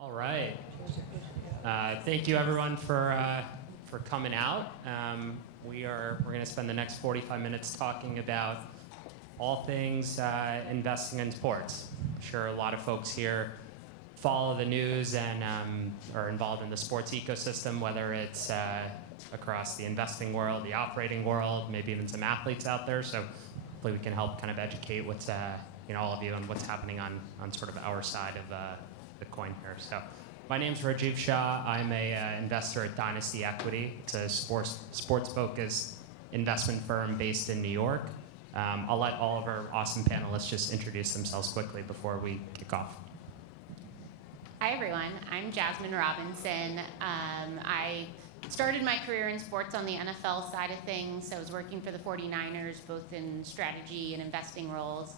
All right. Thank you everyone for coming out. We're going to spend the next 45 minutes talking about all things investing in sports. I'm sure a lot of folks here follow the news and are involved in the sports ecosystem, whether it's across the investing world, the operating world, maybe even some athletes out there. So hopefully we can help kind of educate what's all of you on what's happening on sort of our side of the coin here. So my name's Rajiv Shah. I'm a investor at Dynasty Equity. It's a sports-focused investment firm based in New York. I'll let all of our awesome panelists just introduce themselves quickly before we kick off. Hi everyone, I'm Jasmine Robinson. I started my career in sports on the NFL side of things. I was working for the 49ers, both in strategy and investing roles.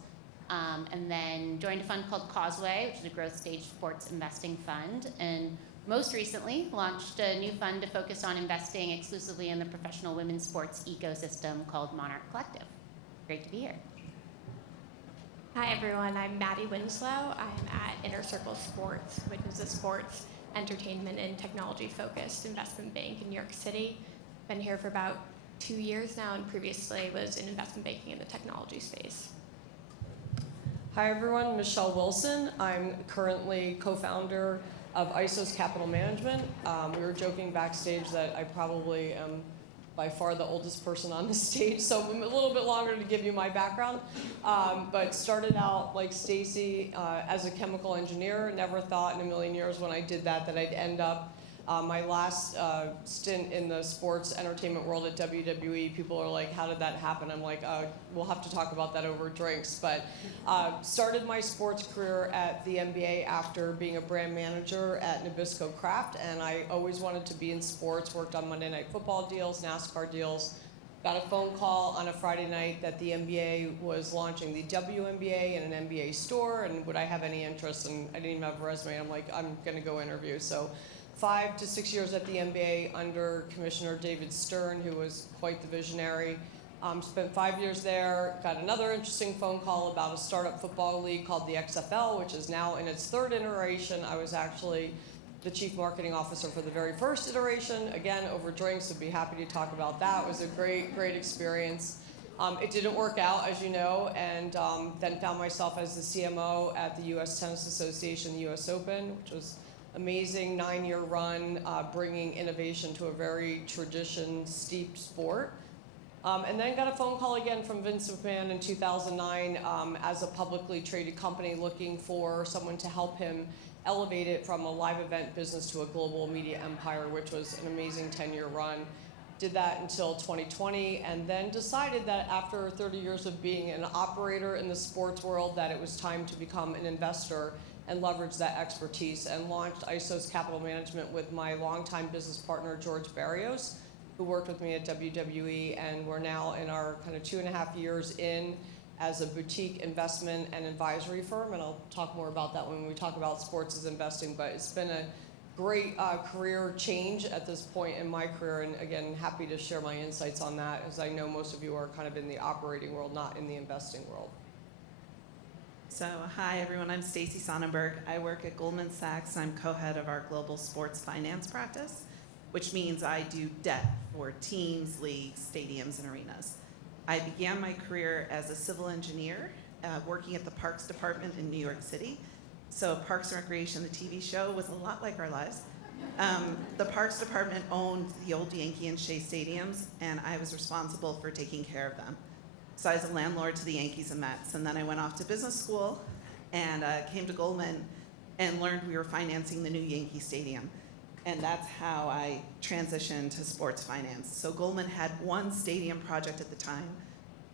And then joined a fund called Causeway, which is a growth stage sports investing fund. And most recently launched a new fund to focus on investing exclusively in the professional women's sports ecosystem called Monarch Collective. Great to be here. Hi everyone, I'm Maddie Winslow. I'm at Inner Circle Sports, which is a sports, entertainment, and technology-focused investment bank in New York City. Been here for about 2 years now, and previously was in investment banking in the technology space. Hi everyone, Michelle Wilson. I'm currently co-founder of ISO's Capital Management. We were joking backstage that I probably am by far the oldest person on the stage, so I'm a little bit longer to give you my background. But started out like Stacy as a chemical engineer. Never thought in a million years when I did that I'd end up. My last stint in the sports entertainment world at WWE, people are like, how did that happen? I'm like, we'll have to talk about that over drinks. But started my sports career at the NBA after being a brand manager at Nabisco Craft, and I always wanted to be in sports, worked on Monday Night Football deals, NASCAR deals. Got a phone call on a Friday night that the NBA was launching the WNBA in an NBA store, and would I have any interest? And I didn't even have a resume. I'm like, I'm gonna go interview. So 5 to 6 years at the NBA under Commissioner David Stern, who was quite the visionary. Spent 5 years there, got another interesting phone call about a startup football league called the XFL, which is now in its 3rd iteration. I was actually the chief marketing officer for the very first iteration. Again, over drinks, would be happy to talk about that. It was a great, great experience. It didn't work out, as you know, and then found myself as the CMO at the U.S. Tennis Association, the U.S. Open, which was amazing 9-year run, bringing innovation to a very tradition-steeped sport. And then got a phone call again from Vince McMahon in 2009 as a publicly traded company looking for someone to help him elevate it from a live event business to a global media empire, which was an amazing 10-year run. Did that until 2020, and then decided that after 30 years of being an operator in the sports world that it was time to become an investor and leverage that expertise, and launched ISO's Capital Management with my longtime business partner, George Barrios, who worked with me at WWE, and we're now in our kind of 2.5 years in as a boutique investment and advisory firm, and I'll talk more about that when we talk about sports as investing, but it's been a great career change at this point in my career, and again, happy to share my insights on that, as I know most of you are kind of in the operating world, not in the investing world. So, hi everyone, I'm Stacy Sonnenberg. I work at Goldman Sachs. I'm co-head of our global sports finance practice, which means I do debt for teams, leagues, stadiums, and arenas. I began my career as a civil engineer, working at the Parks Department in New York City. So Parks and Recreation, the TV show, was a lot like our lives. The Parks Department owned the old Yankee and Shea stadiums, and I was responsible for taking care of them. So I was a landlord to the Yankees and Mets, and then I went off to business school and came to Goldman and learned we were financing the new Yankee Stadium. And that's how I transitioned to sports finance. So Goldman had one stadium project at the time,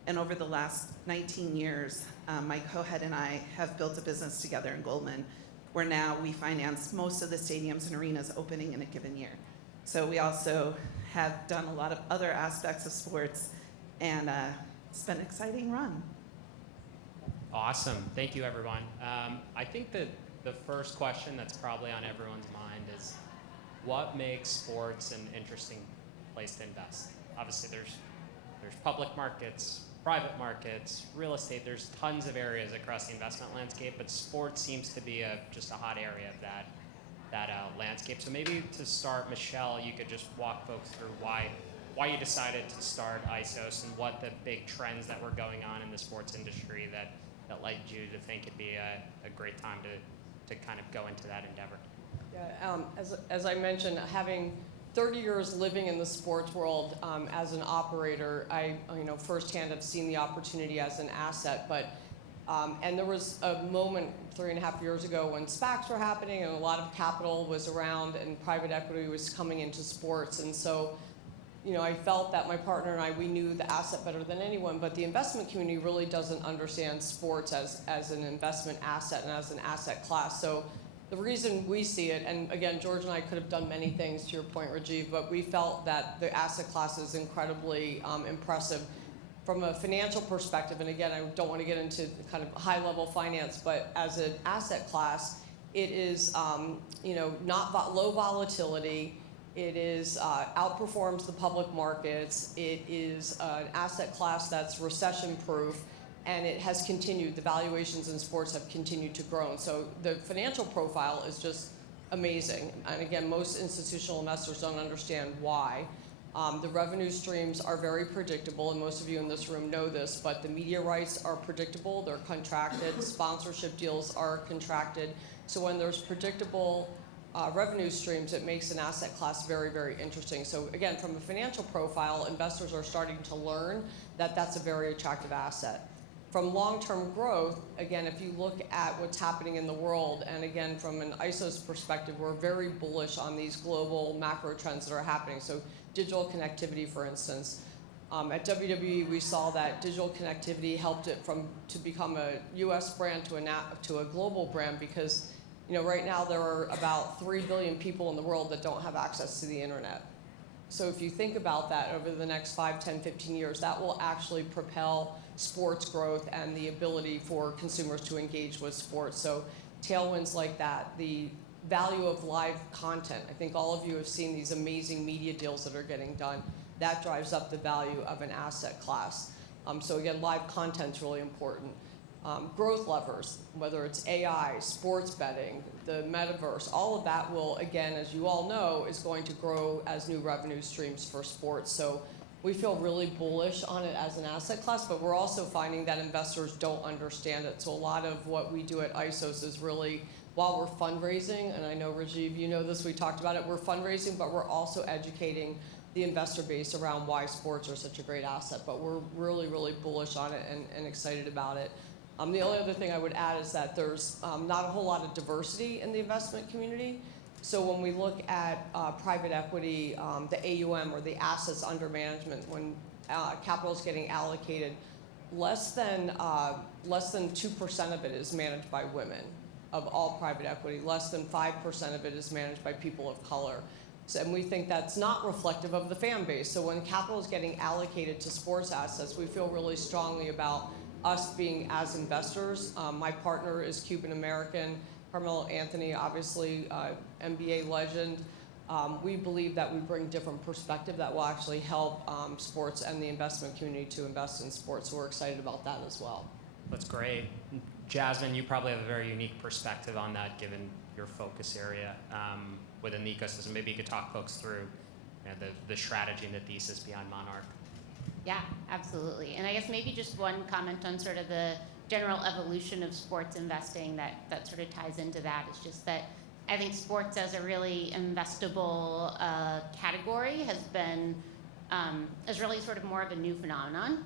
and over the last 19 years, my co-head and I have built a business together in Goldman, where now we finance most of the stadiums and arenas opening in a given year. So we also have done a lot of other aspects of sports, and it's been an exciting run. Awesome. Thank you, everyone. I think that the first question that's probably on everyone's mind is, what makes sports an interesting place to invest? Obviously, there's public markets, private markets, real estate. There's tons of areas across the investment landscape, but sports seems to be just a hot area of that. landscape. So maybe to start, Michelle, you could just walk folks through why you decided to start ISOS and what the big trends that were going on in the sports industry that led you to think it'd be a great time to kind of go into that endeavor. Yeah, as I mentioned, having 30 years living in the sports world as an operator, I firsthand have seen the opportunity as an asset. But and there was a moment 3.5 years ago when SPACs were happening and a lot of capital was around and private equity was coming into sports. And so, I felt that my partner and I, we knew the asset better than anyone, but the investment community really doesn't understand sports as an investment asset and as an asset class. So the reason we see it, and again, George and I could have done many things to your point, Rajiv, but we felt that the asset class is incredibly impressive from a financial perspective. And again, I don't want to get into kind of high-level finance, but as an asset class, it is not low volatility. It is outperforms the public markets. It is an asset class that's recession-proof, and it has continued. The valuations in sports have continued to grow. And so the financial profile is just amazing. And again, most institutional investors don't understand why. The revenue streams are very predictable, and most of you in this room know this, but the media rights are predictable. They're contracted. Sponsorship deals are contracted. So when there's predictable revenue streams, it makes an asset class very, very interesting. So again, from a financial profile, investors are starting to learn that that's a very attractive asset. From long-term growth, again, if you look at what's happening in the world, and again, from an ISOS perspective, we're very bullish on these global macro trends that are happening. So digital connectivity, for instance. At WWE, we saw that digital connectivity helped it to become a U.S. brand to a global brand because right now there are about 3 billion people in the world that don't have access to the internet. So if you think about that over the next 5, 10, 15 years, that will actually propel sports growth and the ability for consumers to engage with sports. So tailwinds like that, the value of live content. I think all of you have seen these amazing media deals that are getting done. That drives up the value of an asset class. So again, live content's really important. Growth levers, whether it's AI, sports betting, the metaverse, all of that will, again, as you all know, is going to grow as new revenue streams for sports. So we feel really bullish on it as an asset class, but we're also finding that investors don't understand it. So a lot of what we do at ISOS is really, while we're fundraising, and I know, Rajiv, you know this, we talked about it, we're fundraising, but we're also educating the investor base around why sports are such a great asset. But we're really, really bullish on it and excited about it. The only other thing I would add is that there's not a whole lot of diversity in the investment community. So when we look at private equity, the AUM, or the assets under management, when capital is getting allocated, less than 2% of it is managed by women of all private equity. Less than 5% of it is managed by people of color. So, and we think that's not reflective of the fan base. So when capital is getting allocated to sports assets, we feel really strongly about us being as investors. My partner is Cuban American, Carmelo Anthony, obviously NBA legend. We believe that we bring different perspective that will actually help sports and the investment community to invest in sports. So we're excited about that as well. That's great. Jasmine, you probably have a very unique perspective on that given your focus area within the ecosystem. Maybe you could talk folks through the strategy and the thesis behind Monarch. Yeah, absolutely. And I guess maybe just one comment on sort of the general evolution of sports investing that sort of ties into that is just that I think sports as a really investable category is really sort of more of a new phenomenon.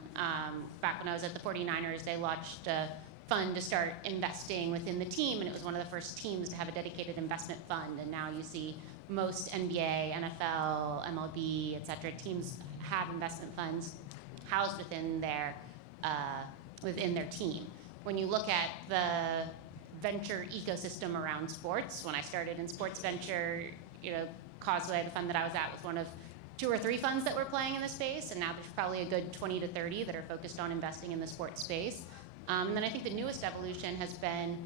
Back when I was at the 49ers, they launched a fund to start investing within the team, and it was one of the first teams to have a dedicated investment fund. And now you see most NBA, NFL, MLB, et cetera, teams have investment funds housed within their team. When you look at the venture ecosystem around sports, when I started in sports venture, Causeway, the fund that I was at, was one of 2 or 3 funds that were playing in the space, and now there's probably a good 20 to 30 that are focused on investing in the sports space. And then I think the newest evolution has been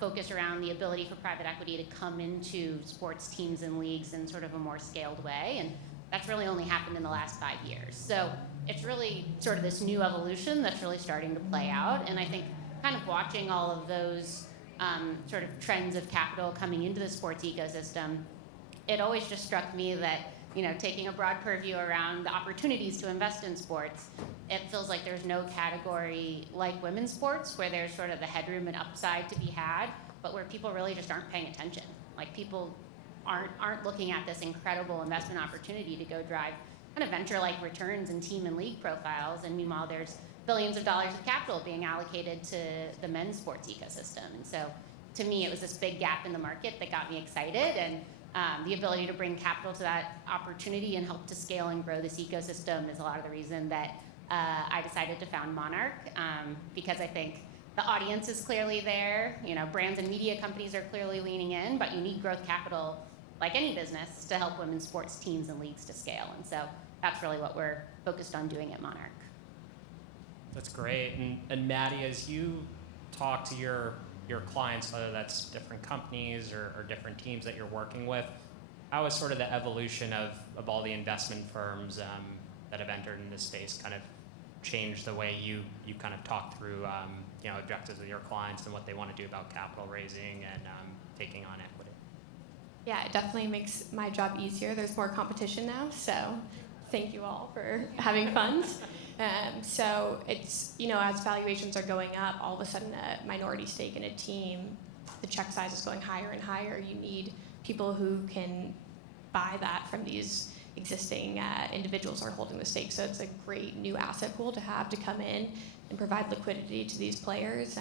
focused around the ability for private equity to come into sports teams and leagues in sort of a more scaled way, and that's really only happened in the last 5 years. So it's really sort of this new evolution that's really starting to play out. And I think kind of watching all of those sort of trends of capital coming into the sports ecosystem, it always just struck me that, taking a broad purview around the opportunities to invest in sports, it feels like there's no category like women's sports where there's sort of the headroom and upside to be had, but where people really just aren't paying attention. Like, people aren't looking at this incredible investment opportunity to go drive kind of venture-like returns in team and league profiles, and meanwhile there's billions of dollars of capital being allocated to the men's sports ecosystem. And so to me, it was this big gap in the market that got me excited, and the ability to bring capital to that opportunity and help to scale and grow this ecosystem is a lot of the reason that I decided to found Monarch, because I think the audience is clearly there. Brands and media companies are clearly leaning in, but you need growth capital, like any business, to help women's sports teams and leagues to scale. And so that's really what we're focused on doing at Monarch. That's great. And Maddie, as you talk to your clients, whether that's different companies or different teams that you're working with, how has sort of the evolution of all the investment firms that have entered in this space kind of changed the way you kind of talk through objectives with your clients and what they want to do about capital raising and taking on equity? Yeah, it definitely makes my job easier. There's more competition now, so thank you all for having funds. So it's, as valuations are going up, all of a sudden a minority stake in a team, the check size is going higher and higher. You need people who can buy that from these existing individuals who are holding the stake. So it's a great new asset pool to have to come in and provide liquidity to these players.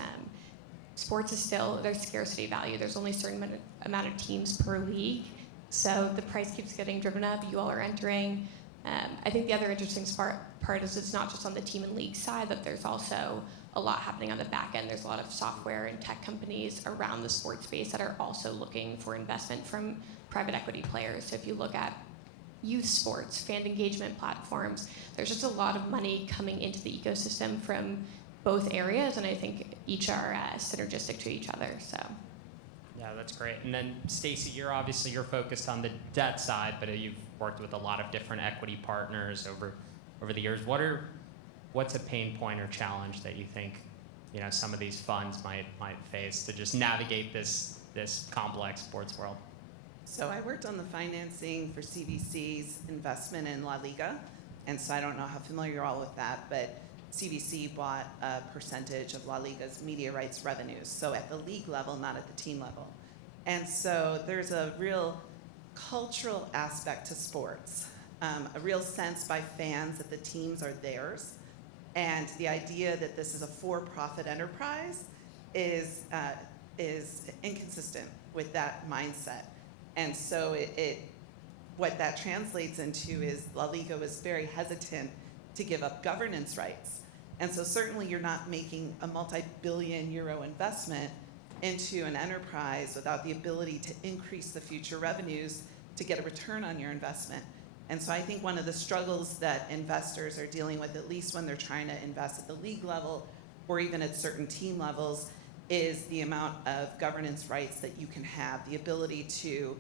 Sports is still, there's scarcity value. There's only a certain amount of teams per league. So the price keeps getting driven up. You all are entering. I think the other interesting part is it's not just on the team and league side, that there's also a lot happening on the back end. There's a lot of software and tech companies around the sports space that are also looking for investment from private equity players. So if you look at youth sports, fan engagement platforms, there's just a lot of money coming into the ecosystem from both areas, and I think each are synergistic to each other. So. Yeah, that's great. And then Stacy, you're focused on the debt side, but you've worked with a lot of different equity partners over the years. What's a pain point or challenge that you think some of these funds might face to just navigate this complex sports world? So I worked on the financing for CVC's investment in La Liga, and so I don't know how familiar you're all with that, but CVC bought a percentage of La Liga's media rights revenues, so at the league level, not at the team level. And so there's a real cultural aspect to sports, a real sense by fans that the teams are theirs, and the idea that this is a for-profit enterprise is inconsistent with that mindset. And so what that translates into is La Liga was very hesitant to give up governance rights. And so certainly you're not making a multi-billion euro investment into an enterprise without the ability to increase the future revenues to get a return on your investment. And so I think one of the struggles that investors are dealing with, at least when they're trying to invest at the league level or even at certain team levels, is the amount of governance rights that you can have, the ability to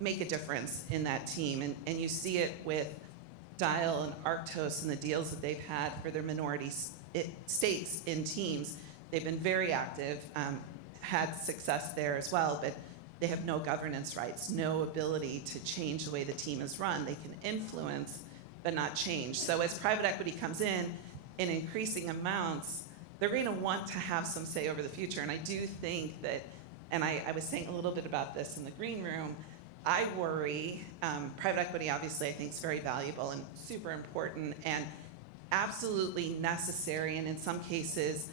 make a difference in that team. And you see it with Dial and Arctos and the deals that they've had for their minority stakes in teams. They've been very active, had success there as well, but they have no governance rights, no ability to change the way the team is run. They can influence, but not change. So as private equity comes in increasing amounts, they're going to want to have some say over the future. And I do think that, and I was saying a little bit about this in the green room, I worry, private equity obviously I think is very valuable and super important and absolutely necessary, and in some cases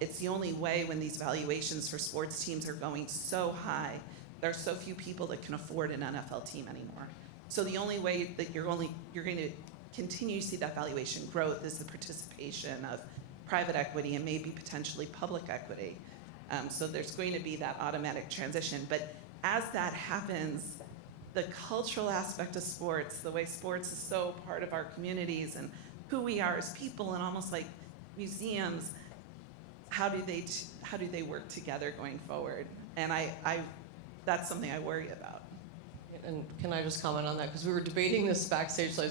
it's the only way when these valuations for sports teams are going so high. There are so few people that can afford an NFL team anymore. So the only way that you're going to continue to see that valuation growth is the participation of private equity and maybe potentially public equity. So there's going to be that automatic transition. But as that happens, the cultural aspect of sports, the way sports is so part of our communities and who we are as people, and almost like museums, how do they work together going forward? And that's something I worry about. And can I just comment on that? Because we were debating this backstage, so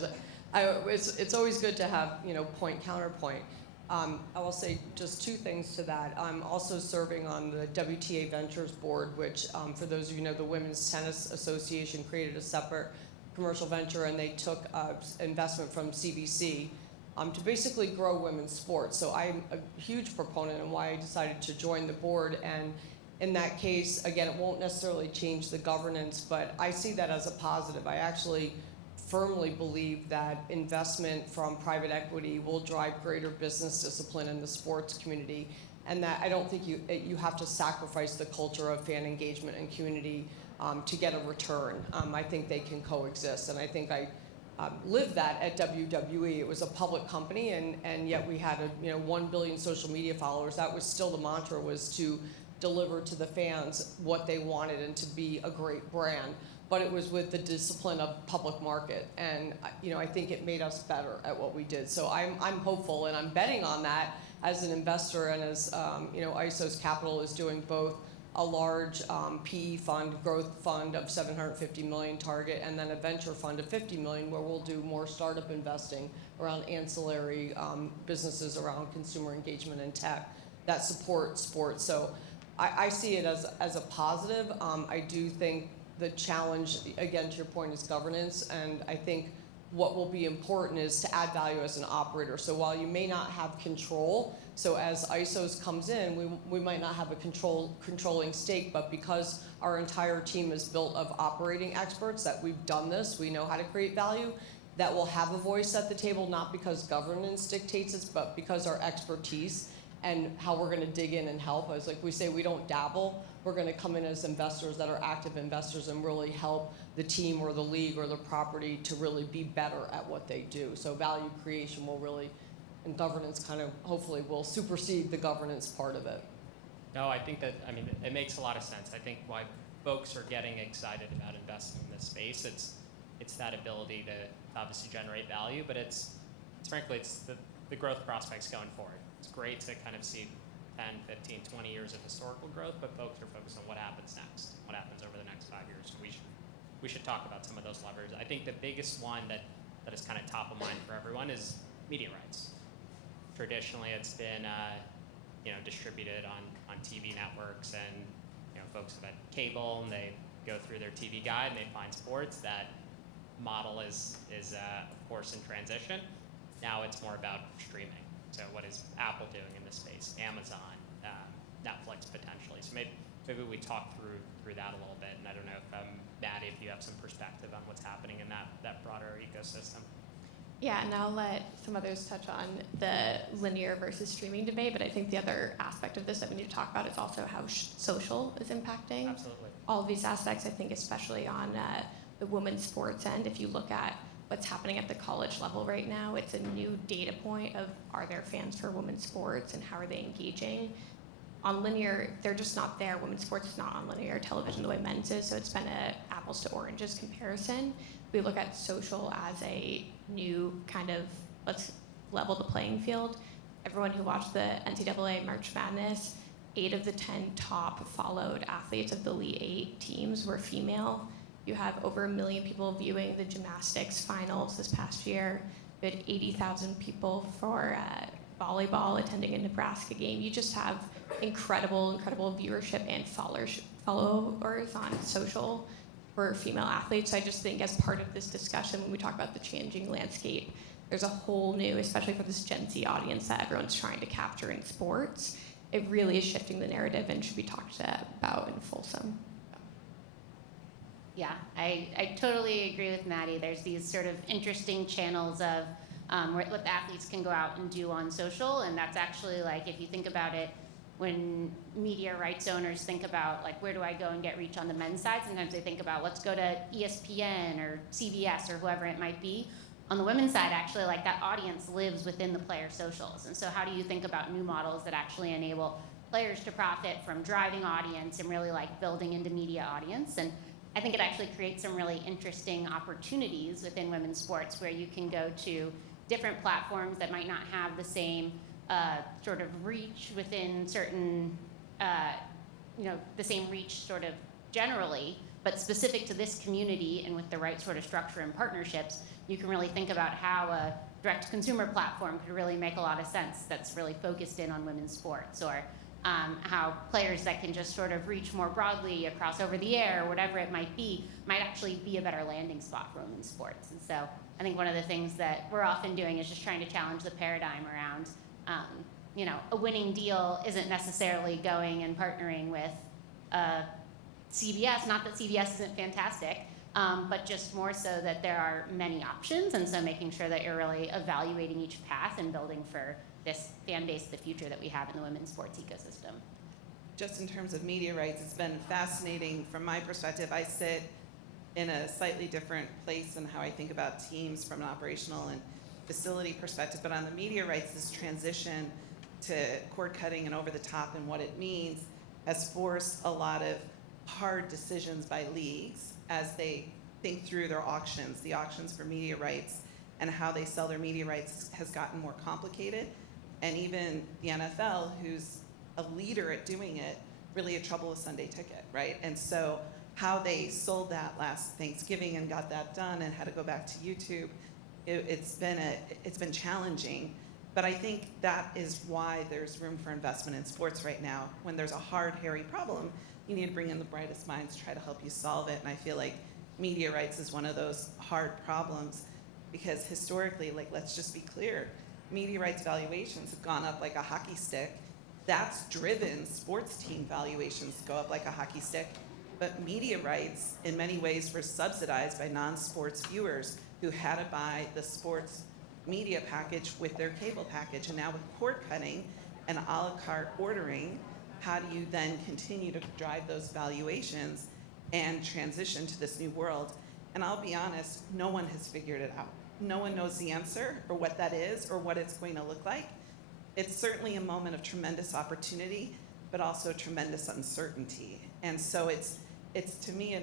it's always good to have point counterpoint. I will say just two things to that. I'm also serving on the WTA Ventures board, which, for those of you who know, the Women's Tennis Association created a separate commercial venture, and they took investment from CBC to basically grow women's sports. So I'm a huge proponent and why I decided to join the board. And in that case, again, it won't necessarily change the governance, but I see that as a positive. I actually firmly believe that investment from private equity will drive greater business discipline in the sports community, and that I don't think you have to sacrifice the culture of fan engagement and community to get a return. I think they can coexist, and I think I lived that at WWE. It was a public company, and yet we had 1 billion social media followers. That was still the mantra, was to deliver to the fans what they wanted and to be a great brand. But it was with the discipline of public market, and I think it made us better at what we did. So I'm hopeful, and I'm betting on that as an investor, and as ISO's Capital is doing both a large PE fund, growth fund of $750 million target, and then a venture fund of $50 million, where we'll do more startup investing around ancillary businesses around consumer engagement and tech that support sports. So I see it as a positive. I do think the challenge, again, to your point, is governance, and I think what will be important is to add value as an operator. So while you may not have control, so as ISOs comes in, we might not have a controlling stake, but because our entire team is built of operating experts, that we've done this, we know how to create value, that will have a voice at the table, not because governance dictates it, but because our expertise and how we're going to dig in and help. As like we say, we don't dabble. We're going to come in as investors that are active investors and really help the team or the league or the property to really be better at what they do. So value creation will really, and governance kind of hopefully will supersede the governance part of it. No, I think that, it makes a lot of sense. I think why folks are getting excited about investing in this space, it's that ability to obviously generate value, but it's frankly, it's the growth prospects going forward. It's great to kind of see 10, 15, 20 years of historical growth, but folks are focused on what happens next, what happens over the next 5 years. So we should talk about some of those levers. I think the biggest one that is kind of top of mind for everyone is media rights. Traditionally, it's been distributed on TV networks, and folks have had cable, and they go through their TV guide and they find sports. That model is of course in transition. Now it's more about streaming. So what is Apple doing in this space? Amazon, Netflix potentially. So maybe we talk through that a little bit. And I don't know if Maddie, if you have some perspective on what's happening in that broader ecosystem. Yeah, and I'll let some others touch on the linear versus streaming debate, but I think the other aspect of this that we need to talk about is also how social is impacting Absolutely. all of these aspects. I think especially on the women's sports end, if you look at what's happening at the college level right now, it's a new data point of, are there fans for women's sports and how are they engaging? On linear, they're just not there. Women's sports is not on linear television the way men's is, so it's been a apples to oranges comparison. We look at social as a new kind of, let's level the playing field. Everyone who watched the NCAA March Madness, 8 of the 10 top followed athletes of the Elite 8 teams were female. You have over 1 million people viewing the gymnastics finals this past year. We had 80,000 people for volleyball attending a Nebraska game. You just have incredible viewership and followers on social for female athletes. So I just think as part of this discussion, when we talk about the changing landscape, there's a whole new, especially for this Gen Z audience that everyone's trying to capture in sports. It really is shifting the narrative and should be talked about in fulsome. Yeah, I totally agree with Maddie. There's these sort of interesting channels of what the athletes can go out and do on social, and that's actually like, if you think about it, when media rights owners think about like, where do I go and get reach on the men's side, sometimes they think about, let's go to ESPN or CBS or whoever it might be. On the women's side, actually, like that audience lives within the player socials. And so how do you think about new models that actually enable players to profit from driving audience and really like building into media audience? And I think it actually creates some really interesting opportunities within women's sports where you can go to different platforms that might not have the same sort of reach within certain, the same reach sort of generally, but specific to this community and with the right sort of structure and partnerships, you can really think about how a direct-to-consumer platform could really make a lot of sense that's really focused in on women's sports, or how players that can just sort of reach more broadly across over the air, or whatever it might be, might actually be a better landing spot for women's sports. And so I think one of the things that we're often doing is just trying to challenge the paradigm around, a winning deal isn't necessarily going and partnering with CBS, not that CBS isn't fantastic, but just more so that there are many options, and so making sure that you're really evaluating each path and building for this fan base of the future that we have in the women's sports ecosystem. Just in terms of media rights, it's been fascinating from my perspective. I sit in a slightly different place in how I think about teams from an operational and facility perspective, but on the media rights, this transition to cord cutting and over the top and what it means has forced a lot of hard decisions by leagues as they think through their auctions. The auctions for media rights and how they sell their media rights has gotten more complicated. And even the NFL, who's a leader at doing it, really had trouble with Sunday Ticket, right? And so how they sold that last Thanksgiving and got that done and had to go back to YouTube, it's been challenging. But I think that is why there's room for investment in sports right now. When there's a hard, hairy problem, you need to bring in the brightest minds to try to help you solve it. And I feel like media rights is one of those hard problems, because historically, let's just be clear, media rights valuations have gone up like a hockey stick. That's driven sports team valuations to go up like a hockey stick. But media rights, in many ways, were subsidized by non-sports viewers who had to buy the sports media package with their cable package. And now with cord cutting and a la carte ordering, how do you then continue to drive those valuations and transition to this new world? And I'll be honest, no one has figured it out. No one knows the answer or what that is or what it's going to look like. It's certainly a moment of tremendous opportunity, but also tremendous uncertainty. And so it's to me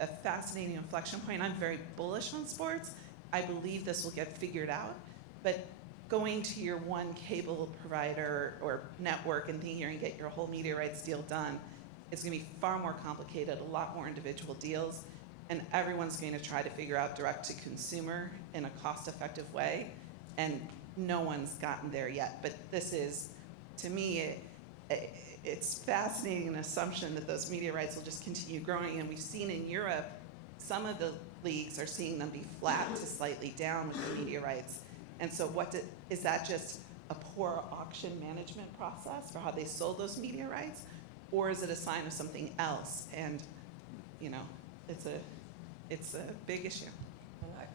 a fascinating inflection point. I'm very bullish on sports. I believe this will get figured out, but going to your one cable provider or network and thinking you're gonna get your whole media rights deal done, it's gonna be far more complicated, a lot more individual deals, and everyone's going to try to figure out direct to consumer in a cost-effective way, and no one's gotten there yet. But this is, to me, it's fascinating, an assumption that those media rights will just continue growing. And we've seen in Europe, some of the leagues are seeing them be flat to slightly down with the media rights. And so is that just a poor auction management process for how they sold those media rights? Or is it a sign of something else? And, it's a big issue.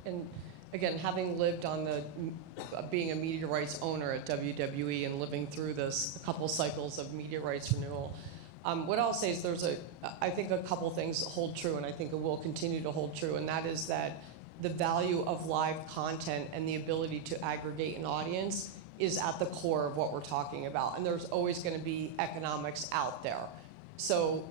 And again, having lived on being a media rights owner at WWE and living through a couple cycles of media rights renewal, what I'll say is I think a couple things hold true, and I think it will continue to hold true, and that is that the value of live content and the ability to aggregate an audience is at the core of what we're talking about, and there's always going to be economics out there. So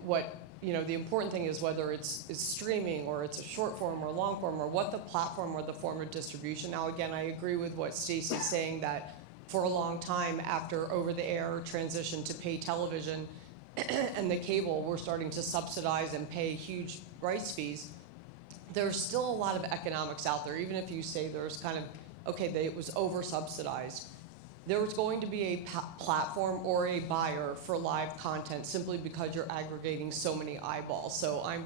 the important thing is whether it's streaming or it's a short form or long form or what the platform or the form of distribution. Now, again, I agree with what Stacy's saying, that for a long time after over-the-air transition to pay television and the cable, we're starting to subsidize and pay huge rights fees. There's still a lot of economics out there, even if you say there's it was over-subsidized. There's going to be a platform or a buyer for live content simply because you're aggregating so many eyeballs. So I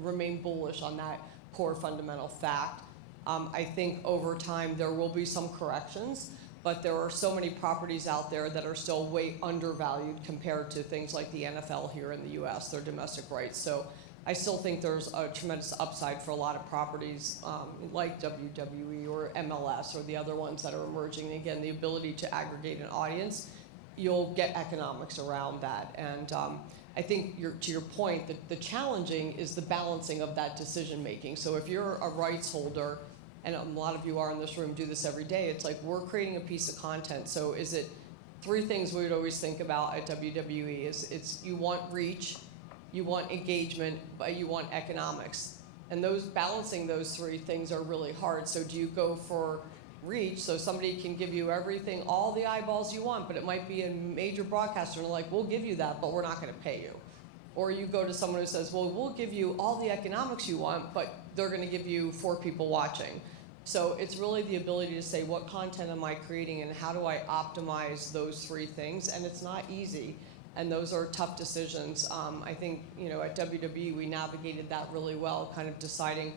remain bullish on that core fundamental fact. I think over time there will be some corrections, but there are so many properties out there that are still way undervalued compared to things like the NFL here in the US, their domestic rights. So I still think there's a tremendous upside for a lot of properties like WWE or MLS or the other ones that are emerging. And again, the ability to aggregate an audience, you'll get economics around that. And I think to your point, the challenging is the balancing of that decision making. So if you're a rights holder, and a lot of you are in this room, do this every day, it's like we're creating a piece of content. So is it three things we would always think about at WWE it's you want reach, you want engagement, but you want economics. And balancing those three things are really hard. So do you go for reach, so somebody can give you everything, all the eyeballs you want, but it might be a major broadcaster and like, we'll give you that, but we're not gonna pay you. Or you go to someone who says, well, we'll give you all the economics you want, but they're gonna give you 4 people watching. So it's really the ability to say, what content am I creating and how do I optimize those three things? And it's not easy, and those are tough decisions. I think, at WWE, we navigated that really well, kind of deciding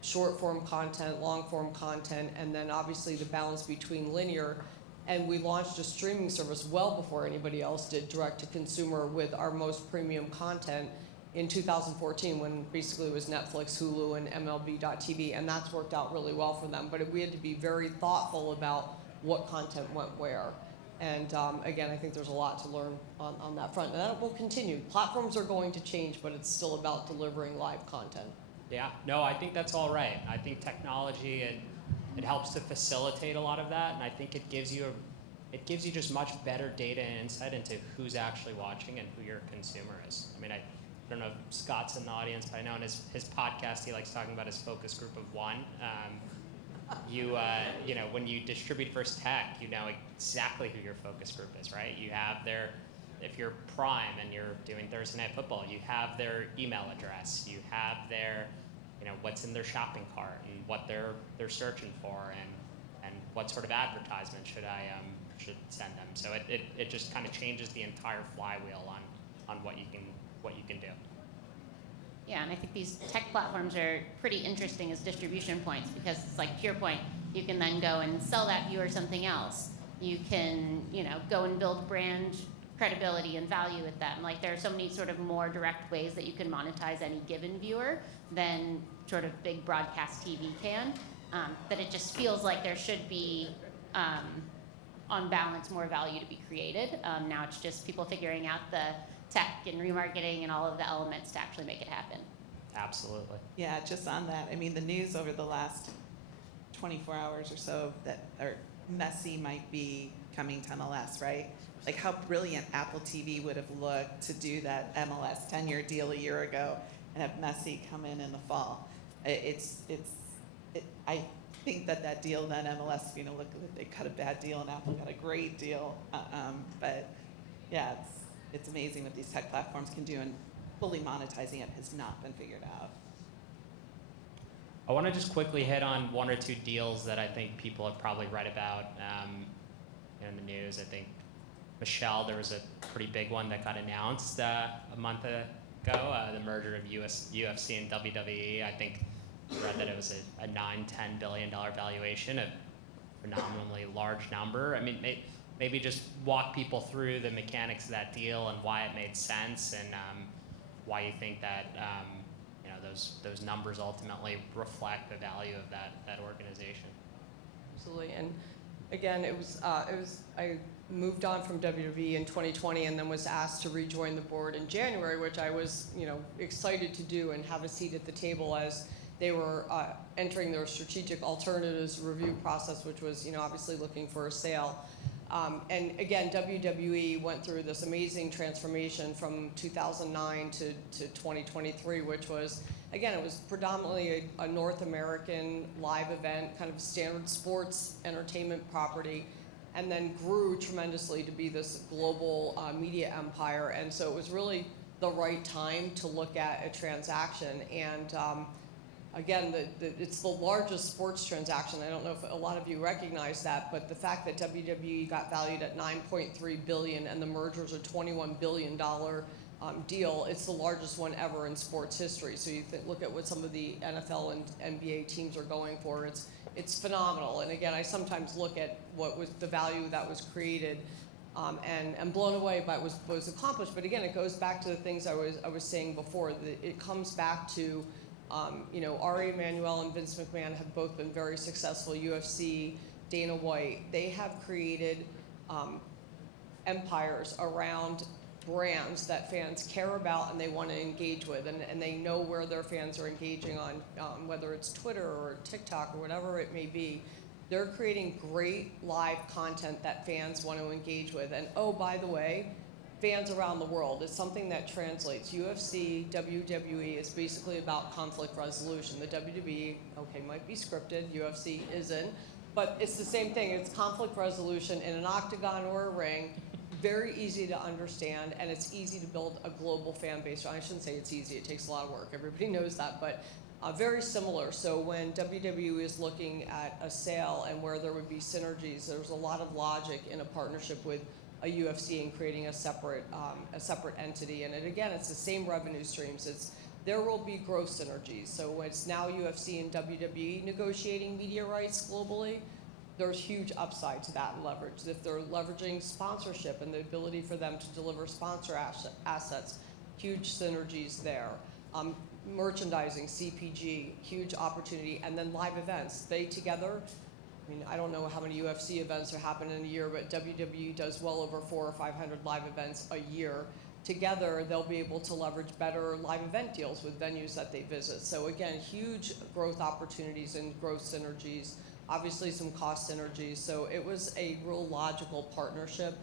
short form content, long form content, and then obviously the balance between linear. And we launched a streaming service well before anybody else did, direct to consumer, with our most premium content in 2014, when basically it was Netflix, Hulu, and MLB.tv, and that's worked out really well for them. But we had to be very thoughtful about what content went where. And again, I think there's a lot to learn on that front. And that will continue. Platforms are going to change, but it's still about delivering live content. Yeah, no, I think that's all right. I think technology, it helps to facilitate a lot of that, and I think it gives you just much better data and insight into who's actually watching and who your consumer is. I mean, I don't know if Scott's in the audience, but I know in his podcast he likes talking about his focus group of one. When you distribute First Tech, you know exactly who your focus group is, right? You have if you're Prime and you're doing Thursday Night Football, you have their email address, you have their, what's in their shopping cart and what they're searching for, and what sort of advertisement should send them. So it just kind of changes the entire flywheel on what you can do. Yeah, and I think these tech platforms are pretty interesting as distribution points, because it's like, to your point, you can then go and sell that viewer something else. You can, go and build brand credibility and value with them. Like, there are so many sort of more direct ways that you can monetize any given viewer than sort of big broadcast TV can, that it just feels like there should be, on balance, more value to be created. Now it's just people figuring out the tech and remarketing and all of the elements to actually make it happen. Absolutely. Yeah, just on that, I mean, the news over the last 24 hours or so that are messy might be coming to MLS, right? Like, how brilliant Apple TV would have looked to do that MLS 10-year deal a year ago and have Messi come in the fall. I think that deal, then MLS, look, they cut a bad deal and Apple got a great deal. But yeah, it's amazing what these tech platforms can do, and fully monetizing it has not been figured out. I want to just quickly hit on one or two deals that I think people have probably read about in the news. I think, Michelle, there was a pretty big one that got announced a month ago, the merger of UFC and WWE. I think I read that it was a $9-10 billion valuation, a phenomenally large number. I mean, maybe just walk people through the mechanics of that deal and why it made sense, and why you think that those numbers ultimately reflect the value of that organization. Absolutely. And again, I moved on from WWE in 2020 and then was asked to rejoin the board in January, which I was excited to do and have a seat at the table as they were entering their strategic alternatives review process, which was obviously looking for a sale. And again, WWE went through this amazing transformation from 2009 to 2023, which was, again, it was predominantly a North American live event, kind of standard sports entertainment property, and then grew tremendously to be this global media empire. And so it was really the right time to look at a transaction. And again, it's the largest sports transaction. I don't know if a lot of you recognize that, but the fact that WWE got valued at $9.3 billion and the merger is a $21 billion deal, it's the largest one ever in sports history. So you look at what some of the NFL and NBA teams are going for, it's phenomenal. And again, I sometimes look at what was the value that was created, and I'm blown away by what was accomplished. But again, it goes back to the things I was saying before. It comes back to Ari Emanuel and Vince McMahon have both been very successful. UFC, Dana White, they have created empires around brands that fans care about and they want to engage with, and they know where their fans are engaging on, whether it's Twitter or TikTok or whatever it may be. They're creating great live content that fans want to engage with. And oh, by the way, fans around the world, it's something that translates. UFC, WWE is basically about conflict resolution. The WWE, might be scripted, UFC isn't, but it's the same thing. It's conflict resolution in an octagon or a ring. Very easy to understand, and it's easy to build a global fan base. I shouldn't say it's easy, it takes a lot of work, everybody knows that, but Very similar. So when WWE is looking at a sale and where there would be synergies, there's a lot of logic in a partnership with a UFC and creating a separate entity. And again, it's the same revenue streams. There will be growth synergies. So when it's now UFC and WWE negotiating media rights globally, there's huge upside to that leverage. If they're leveraging sponsorship and the ability for them to deliver sponsor assets, huge synergies there. Merchandising, CPG, huge opportunity, and then live events. They together, I mean, I don't know how many UFC events are happening in a year, but WWE does well over 400 or 500 live events a year. Together, they'll be able to leverage better live event deals with venues that they visit. So again, huge growth opportunities and growth synergies, obviously some cost synergies. So it was a real logical partnership.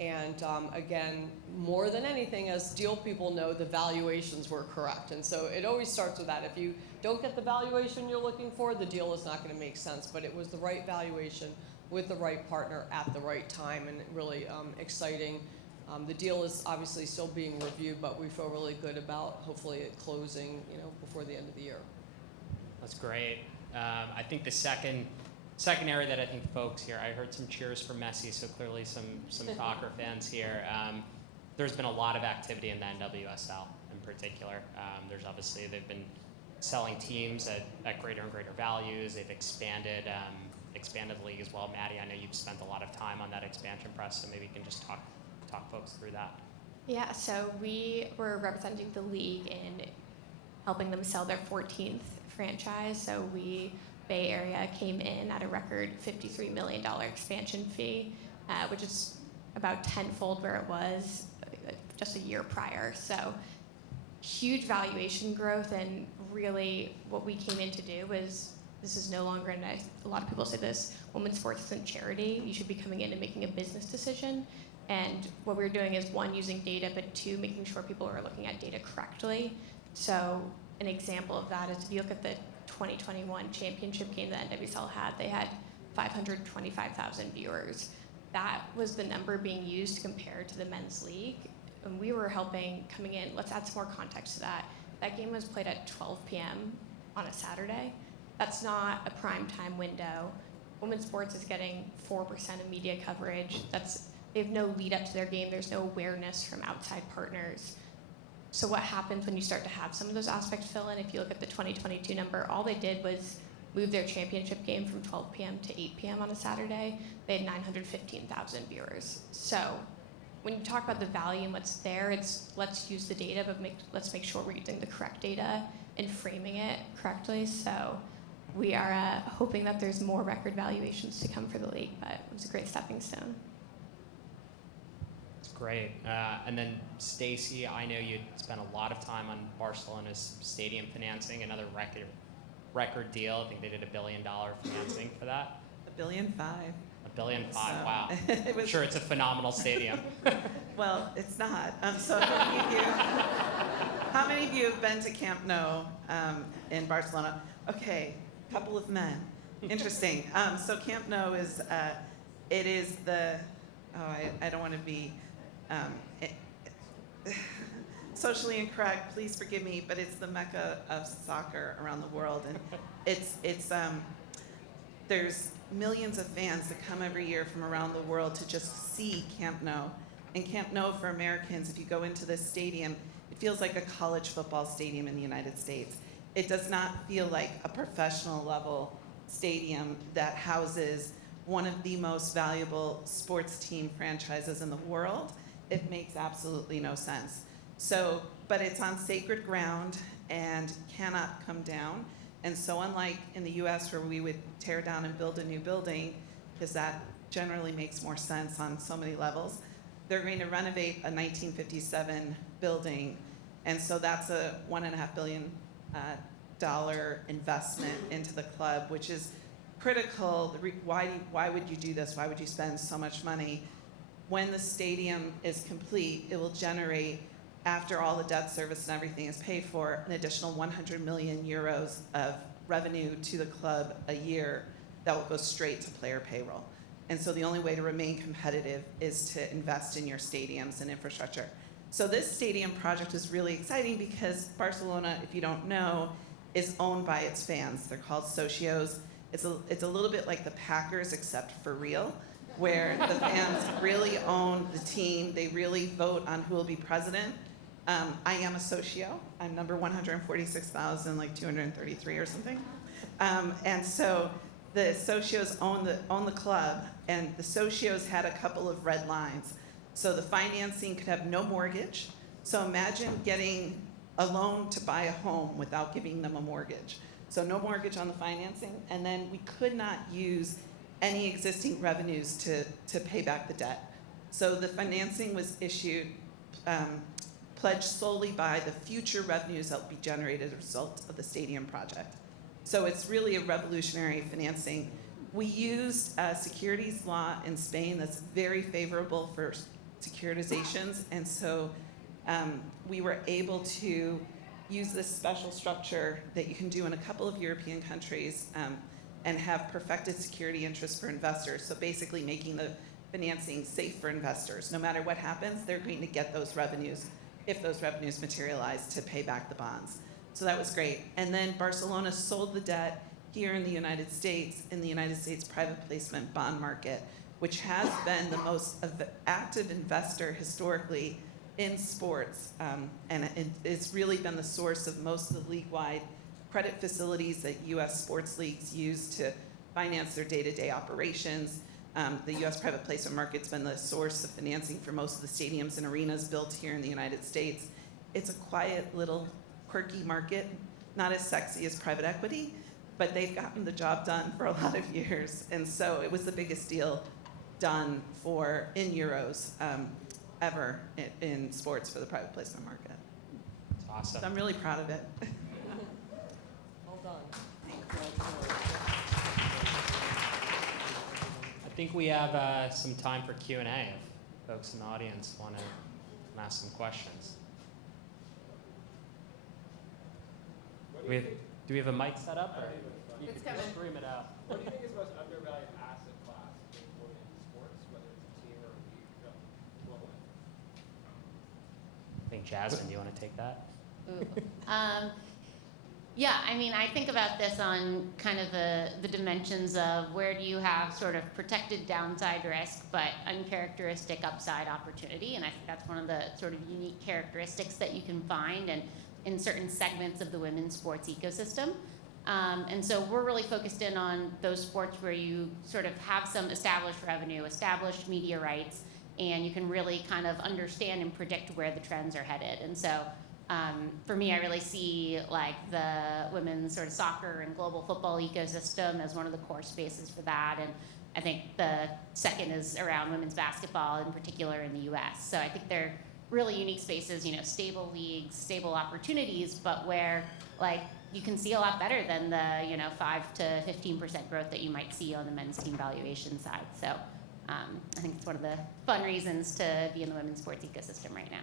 And again, more than anything, as deal people know, the valuations were correct. And so it always starts with that. If you don't get the valuation you're looking for, the deal is not going to make sense. But it was the right valuation with the right partner at the right time, and really exciting. The deal is obviously still being reviewed, but we feel really good about hopefully it closing, before the end of the year. That's great. I think the second area that I think folks here, I heard some cheers for Messi, so clearly some soccer fans here. There's been a lot of activity in the NWSL in particular. They've been selling teams at greater and greater values. They've expanded the league as well. Maddie, I know you've spent a lot of time on that expansion press, so maybe you can just talk folks through that. Yeah, so we were representing the league in helping them sell their 14th franchise. So Bay Area came in at a record $53 million expansion fee, which is about tenfold where it was just a year prior. So huge valuation growth, and really what we came in to do was, this is no longer, and a lot of people say this, women's sports isn't charity. You should be coming in and making a business decision. And what we're doing is, one, using data, but two, making sure people are looking at data correctly. So an example of that is, if you look at the 2021 championship game that NWSL had, they had 525,000 viewers. That was the number being used to compare to the men's league. And we were coming in, let's add some more context to that. That game was played at 12 p.m. on a Saturday. That's not a prime time window. Women's sports is getting 4% of media coverage. They have no lead up to their game. There's no awareness from outside partners. So what happens when you start to have some of those aspects fill in? If you look at the 2022 number, all they did was move their championship game from 12 p.m. to 8 p.m. on a Saturday. They had 915,000 viewers. So when you talk about the value and what's there, it's let's use the data, but let's make sure we're using the correct data and framing it correctly. So we are hoping that there's more record valuations to come for the league, but it was a great stepping stone. Great. And then Stacy, I know you spent a lot of time on Barcelona's stadium financing, another record deal. I think they did $1 billion financing for that. $1.5 billion. $1.5 billion. So, Wow. I'm sure it's a phenomenal stadium. Well, it's not. So how many of you have been to Camp Nou in Barcelona? Okay, a couple of men. Interesting. So Camp Nou is, it is the, I don't want to be socially incorrect, please forgive me, but it's the mecca of soccer around the world. And it's there's millions of fans that come every year from around the world to just see Camp Nou. And Camp Nou, for Americans, if you go into this stadium, it feels like a college football stadium in the United States. It does not feel like a professional level stadium that houses one of the most valuable sports team franchises in the world. It makes absolutely no sense. So, but it's on sacred ground and cannot come down. And so unlike in the US, where we would tear down and build a new building, because that generally makes more sense on so many levels, they're going to renovate a 1957 building. And so that's a $1.5 billion investment into the club, which is critical. Why would you do this? Why would you spend so much money? When the stadium is complete, it will generate, after all the debt service and everything is paid for, an additional 100 million euros of revenue to the club a year that will go straight to player payroll. And so the only way to remain competitive is to invest in your stadiums and infrastructure. So this stadium project is really exciting because Barcelona, if you don't know, is owned by its fans. They're called socios. It's a little bit like the Packers, except for real, where the fans really own the team. They really vote on who will be president. I am a socio. I'm number 146,233 or something. And so the socios own the club, and the socios had a couple of red lines. So the financing could have no mortgage. So imagine getting a loan to buy a home without giving them a mortgage. So no mortgage on the financing, and then we could not use any existing revenues to pay back the debt. So the financing was issued, pledged solely by the future revenues that will be generated as a result of the stadium project. So it's really a revolutionary financing. We used securities law in Spain that's very favorable for securitizations, and so we were able to use this special structure that you can do in a couple of European countries and have perfected security interest for investors. So basically making the financing safe for investors. No matter what happens, they're going to get those revenues, if those revenues materialize, to pay back the bonds. So that was great. And then Barcelona sold the debt here in the United States private placement bond market, which has been the most active investor historically in sports, and it's really been the source of most of the league-wide credit facilities that U.S. sports leagues use to finance their day-to-day operations. The U.S. private placement market's been the source of financing for most of the stadiums and arenas built here in the United States. It's a quiet little quirky market, not as sexy as private equity, but they've gotten the job done for a lot of years. And so it was the biggest deal done in euros ever in sports for the private placement market. That's awesome. So I'm really proud of it. Well done. I think we have some time for Q&A if folks in the audience want to ask some questions. Do we have a mic set up? Or you It's can coming. scream it out. What do you think is the most undervalued asset class in women's sports, whether it's a team or a league globally? I think Jasmine, do you want to take that? Yeah, I mean, I think about this on kind of the dimensions of where do you have sort of protected downside risk, but uncharacteristic upside opportunity. And I think that's one of the sort of unique characteristics that you can find in certain segments of the women's sports ecosystem. And so we're really focused in on those sports where you sort of have some established revenue, established media rights, and you can really kind of understand and predict where the trends are headed. And so for me, I really see like the women's sort of soccer and global football ecosystem as one of the core spaces for that. And I think the second is around women's basketball, in particular in the US. So I think they're really unique spaces, stable leagues, stable opportunities, but where like you can see a lot better than the 5 to 15% growth that you might see on the men's team valuation side. So I think it's one of the fun reasons to be in the women's sports ecosystem right now.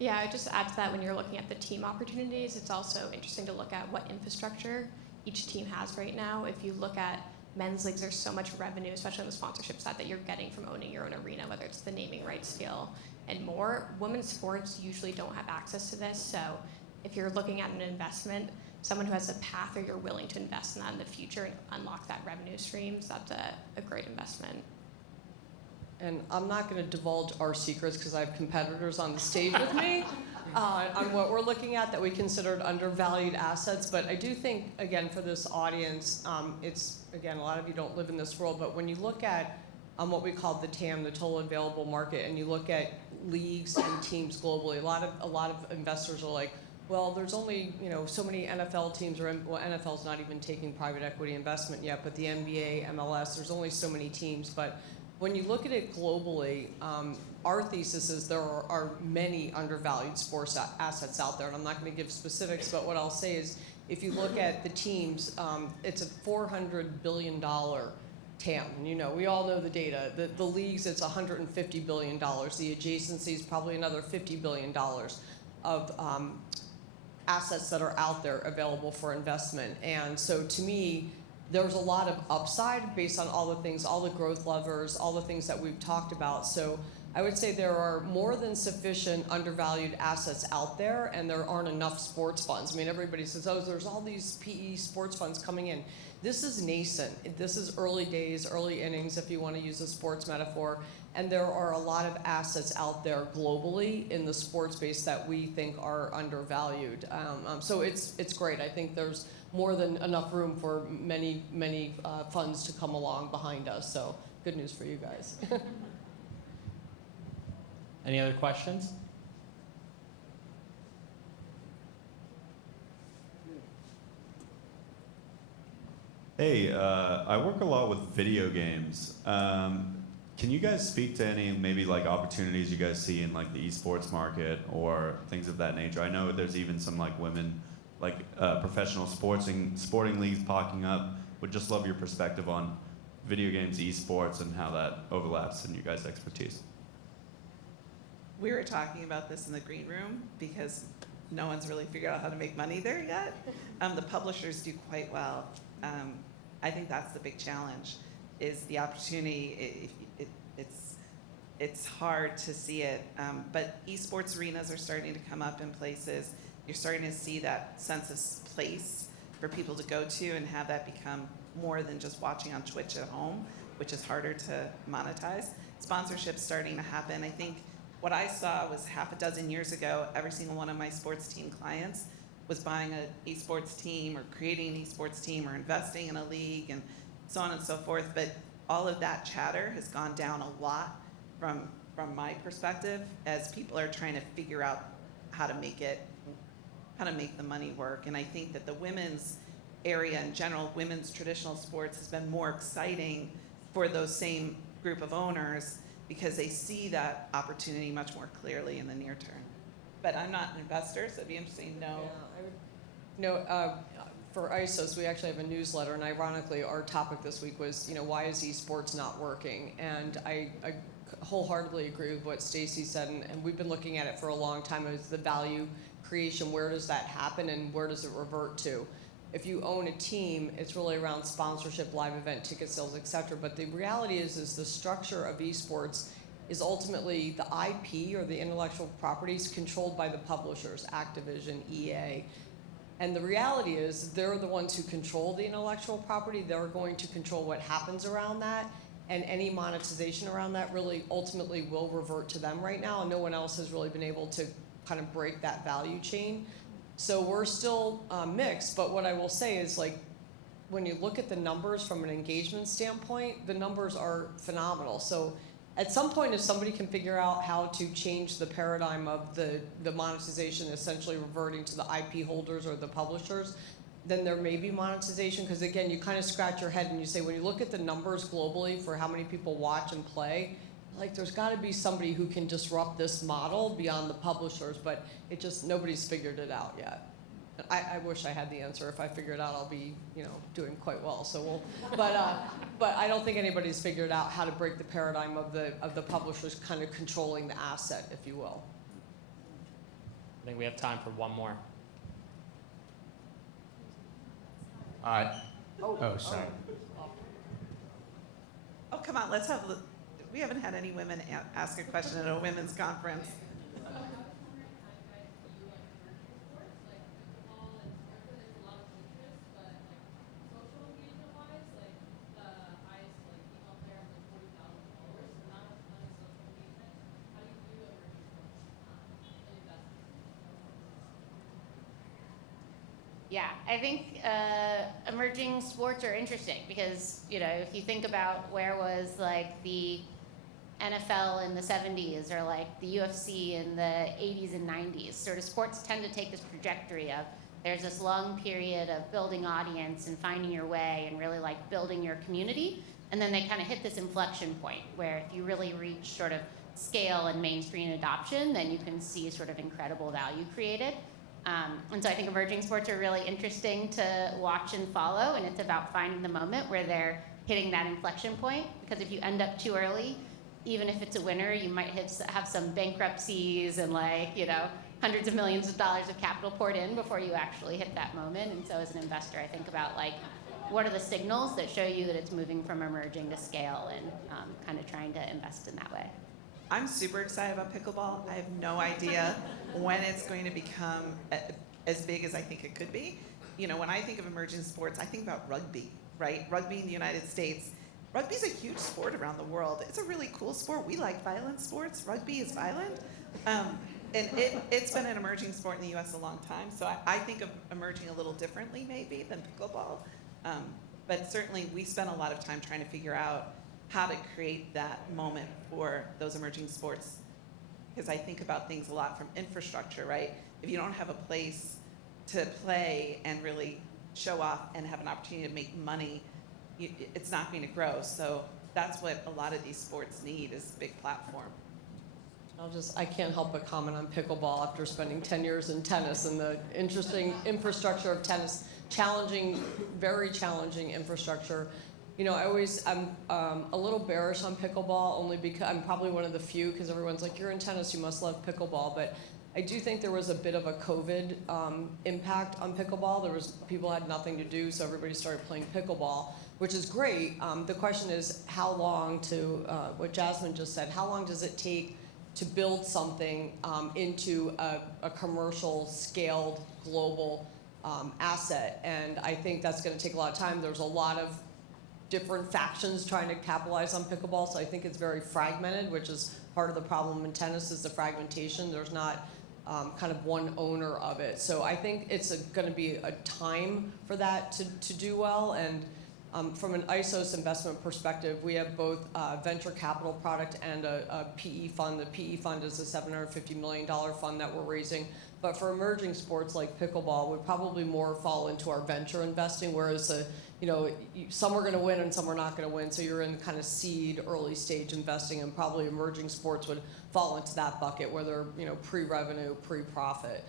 Yeah, I just add to that, when you're looking at the team opportunities, it's also interesting to look at what infrastructure each team has right now. If you look at men's leagues, there's so much revenue, especially on the sponsorship side, that you're getting from owning your own arena, whether it's the naming rights deal and more. Women's sports usually don't have access to this, so if you're looking at an investment, someone who has a path or you're willing to invest in that in the future and unlock that revenue streams, that's a great investment. And I'm not going to divulge our secrets because I have competitors on the stage with me on what we're looking at that we considered undervalued assets. But I do think, again, for this audience, it's, again, a lot of you don't live in this world, but when you look at what we call the TAM, the total available market, and you look at leagues and teams globally, a lot of investors are like, well, there's only so many NFL teams, well, NFL's not even taking private equity investment yet, but the NBA, MLS, there's only so many teams. But when you look at it globally, our thesis is there are many undervalued sports assets out there, and I'm not going to give specifics, but what I'll say is if you look at the teams, it's a $400 billion TAM. And, we all know the data. The leagues, it's $150 billion. The adjacency is probably another $50 billion of assets that are out there available for investment. And so to me, there's a lot of upside based on all the things, all the growth levers, all the things that we've talked about. So I would say there are more than sufficient undervalued assets out there, and there aren't enough sports funds. I mean, everybody says, oh, there's all these PE sports funds coming in. This is nascent. This is early days, early innings, if you want to use a sports metaphor. And there are a lot of assets out there globally in the sports space that we think are undervalued. So it's great. I think there's more than enough room for many funds to come along behind us. So good news for you guys. Any other questions? Hey, I work a lot with video games. Can you guys speak to any maybe like opportunities you guys see in like the esports market or things of that nature? I know there's even some like women, like professional sporting leagues popping up. Would just love your perspective on video games, esports, and how that overlaps in your guys' expertise. We were talking about this in the green room because no one's really figured out how to make money there yet. The publishers do quite well. I think that's the big challenge, is the opportunity. It's hard to see it, but esports arenas are starting to come up in places. You're starting to see that sense of place for people to go to and have that become more than just watching on Twitch at home, which is harder to monetize. Sponsorship's starting to happen. I think what I saw was half a dozen years ago, every single one of my sports team clients was buying an esports team or creating an esports team or investing in a league and so on and so forth. But all of that chatter has gone down a lot from my perspective as people are trying to figure out how to make the money work. And I think that the women's area in general, women's traditional sports, has been more exciting for those same group of owners because they see that opportunity much more clearly in the near term. But I'm not an investor, so it'd be interesting to know. Yeah, for ISOS, we actually have a newsletter, and ironically, our topic this week was, why is esports not working? And I wholeheartedly agree with what Stacy said, and we've been looking at it for a long time as the value creation. Where does that happen, and where does it revert to? If you own a team, it's really around sponsorship, live event, ticket sales, et cetera. But the reality is the structure of esports is ultimately the IP or the intellectual properties controlled by the publishers, Activision, EA. And the reality is they're the ones who control the intellectual property. They're going to control what happens around that. And any monetization around that really ultimately will revert to them right now. And no one else has really been able to kind of break that value chain. So we're still mixed. But what I will say is, like, when you look at the numbers from an engagement standpoint, the numbers are phenomenal. So at some point, if somebody can figure out how to change the paradigm of the monetization, essentially reverting to the IP holders or the publishers, then there may be monetization. Because again, you kind of scratch your head and you say, when you look at the numbers globally for how many people watch and play, like, there's got to be somebody who can disrupt this model beyond the publishers, but it just, nobody's figured it out yet. I wish I had the answer. If I figure it out, I'll be, doing quite well. So but I don't think anybody's figured out how to break the paradigm of the publishers kind of controlling the asset, if you will. I think we have time for one more. Sorry. Oh, come on, we haven't had any women ask a question at a women's conference. Yeah, I think emerging sports are interesting because, if you think about where was like the NFL in the 70s or like the UFC in the 80s and 90s, sort of sports tend to take this trajectory of there's this long period of building audience and finding your way and really like building your community. And then they kind of hit this inflection point where if you really reach sort of scale and mainstream adoption, then you can see sort of incredible value created. And so I think emerging sports are really interesting to watch and follow, and it's about finding the moment where they're hitting that inflection point, because if you end up too early, even if it's a winner, you might have some bankruptcies and hundreds of millions of dollars of capital poured in before you actually hit that moment. And so as an investor, I think about what are the signals that show you that it's moving from emerging to scale, and kind of trying to invest in that way. I'm super excited about pickleball. I have no idea when it's going to become as big as I think it could be. You know, when I think of emerging sports, I think about rugby, right? Rugby in the United States. Rugby's a huge sport around the world. It's a really cool sport. We like violent sports. Rugby is violent. And it's been an emerging sport in the U.S. a long time. So I think of emerging a little differently maybe than pickleball. But certainly we spent a lot of time trying to figure out how to create that moment for those emerging sports. Because I think about things a lot from infrastructure, right? If you don't have a place to play and really show off and have an opportunity to make money, it's not going to grow. So that's what a lot of these sports need, is a big platform. I can't help but comment on pickleball after spending 10 years in tennis and the interesting infrastructure of tennis. Challenging, very challenging infrastructure. You know, I'm a little bearish on pickleball, only because I'm probably one of the few, because everyone's like, you're in tennis, you must love pickleball. But I do think there was a bit of a COVID impact on pickleball. People had nothing to do, so everybody started playing pickleball, which is great. The question is how long, to what Jasmine just said, how long does it take to build something into a commercial scaled global asset? And I think that's going to take a lot of time. There's a lot of different factions trying to capitalize on pickleball, so I think it's very fragmented, which is part of the problem in tennis, is the fragmentation. There's not kind of one owner of it. So I think it's going to be a time for that to do well. And from an ISOS investment perspective, we have both a venture capital product and a PE fund. The PE fund is a $750 million fund that we're raising. But for emerging sports like pickleball, would probably more fall into our venture investing, whereas some are going to win and some are not going to win. So you're in kind of seed, early stage investing, and probably emerging sports would fall into that bucket, where they're pre-revenue, pre-profit.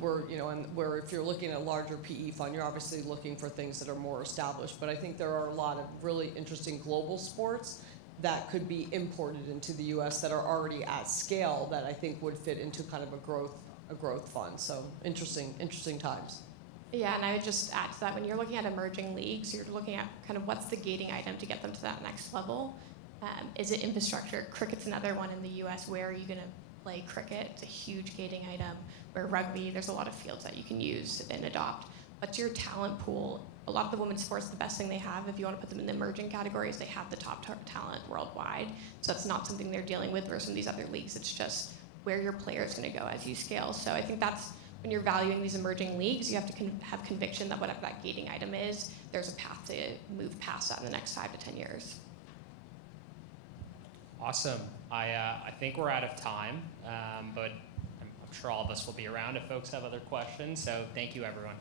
Where if you're looking at a larger PE fund, you're obviously looking for things that are more established. But I think there are a lot of really interesting global sports that could be imported into the U.S. that are already at scale that I think would fit into kind of a growth fund. So interesting times. Yeah, and I would just add to that, when you're looking at emerging leagues, you're looking at kind of what's the gating item to get them to that next level. Is it infrastructure? Cricket's another one in the U.S. Where are you going to play cricket? It's a huge gating item. Where rugby, there's a lot of fields that you can use and adopt. What's your talent pool? A lot of the women's sports, the best thing they have, if you want to put them in the emerging categories, they have the top talent worldwide. So that's not something they're dealing with versus these other leagues. It's just where your player is going to go as you scale. So I think that's, when you're valuing these emerging leagues, you have to have conviction that whatever that gating item is, there's a path to move past that in the next 5 to 10 years. Awesome. I think we're out of time, but I'm sure all of us will be around if folks have other questions. So thank you, everyone.